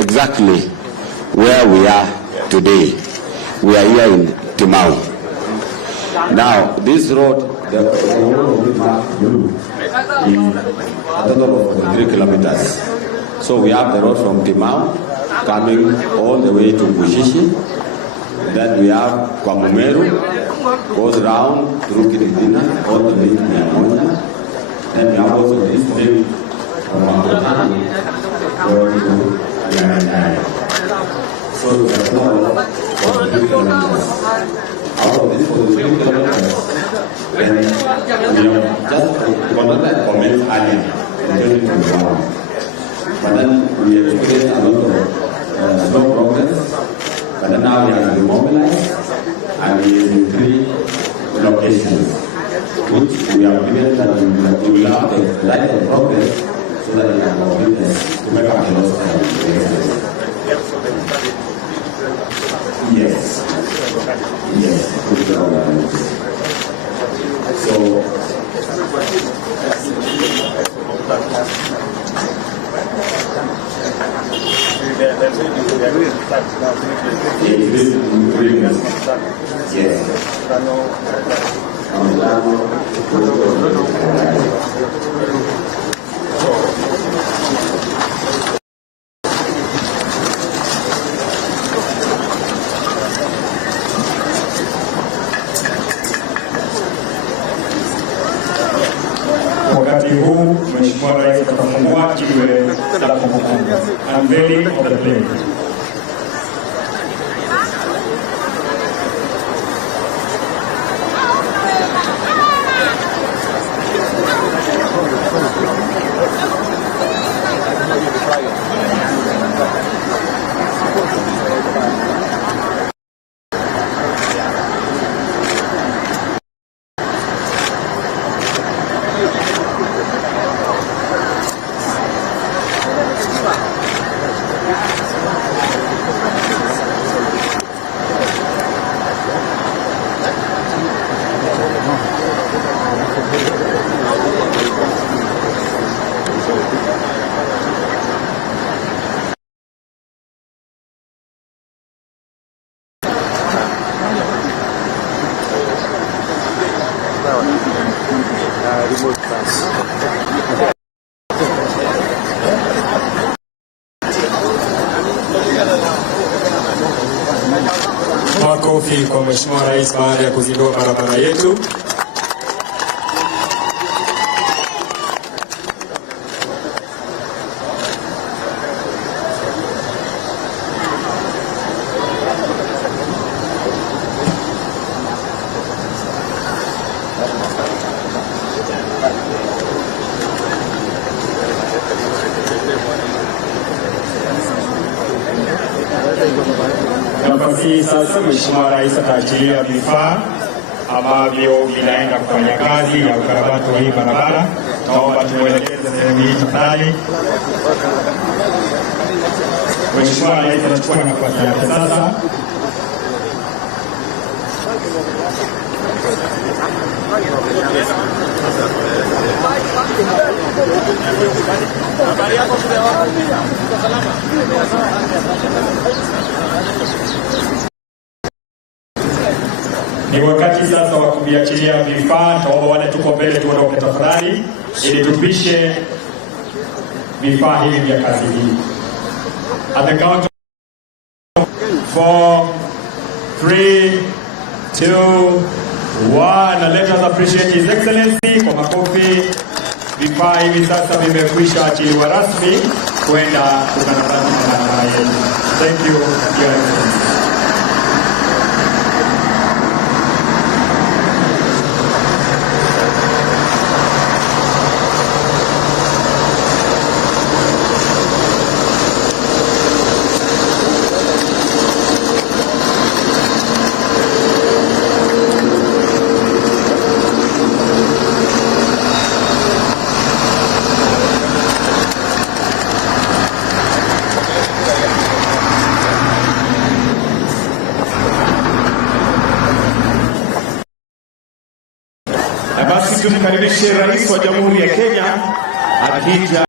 exactly where we are today. We are here in Timau. Now, this road, the road is a total of 3 kilometers. So we have the road from Timau coming all the way to Bushishi. Then we have Meru, goes round through Kididina, all the way to Nairobi. Then we have also this street from Contractor going to Nairobi. So we have more of 3 kilometers. Out of this 3 kilometers, then we have just comment earlier in 2021. But then we have experienced a lot of slow progress. But then now we have demobilized and we are in 3 locations, which we have given that we will have to light the progress so that we can complete this to make our loss. Yes. So, wakati huu Mheshimiwa Rais atafungua jiwe la kumbukumbu. Unveiling of the plate. Makofi kwa Mheshimiwa Rais baada ya kuzindua barabara yetu. Nafasi sasa Mheshimiwa Rais ataachilia vifaa ambavyo vinaenda kufanya kazi ya ukarabati wa hii barabara. Naomba tuelekeze sehemu hii tafadhali. Mheshimiwa Rais atachukua nafasi yake sasa. Ni wakati sasa wa kuviachilia vifaa. Naomba wale tuko mbele tuondoke tafadhali, ili tupishe vifaa hivi vya kazi hii. At the count of 4, 3, 2, 1, and let us appreciate His Excellency kwa makofi. Vifaa hivi sasa vimekwisha achiliwa rasmi kwenda kukarabati barabara yetu. Thank you, Your Excellency. Basi tumkaribishe Rais wa Jamhuri ya Kenya akija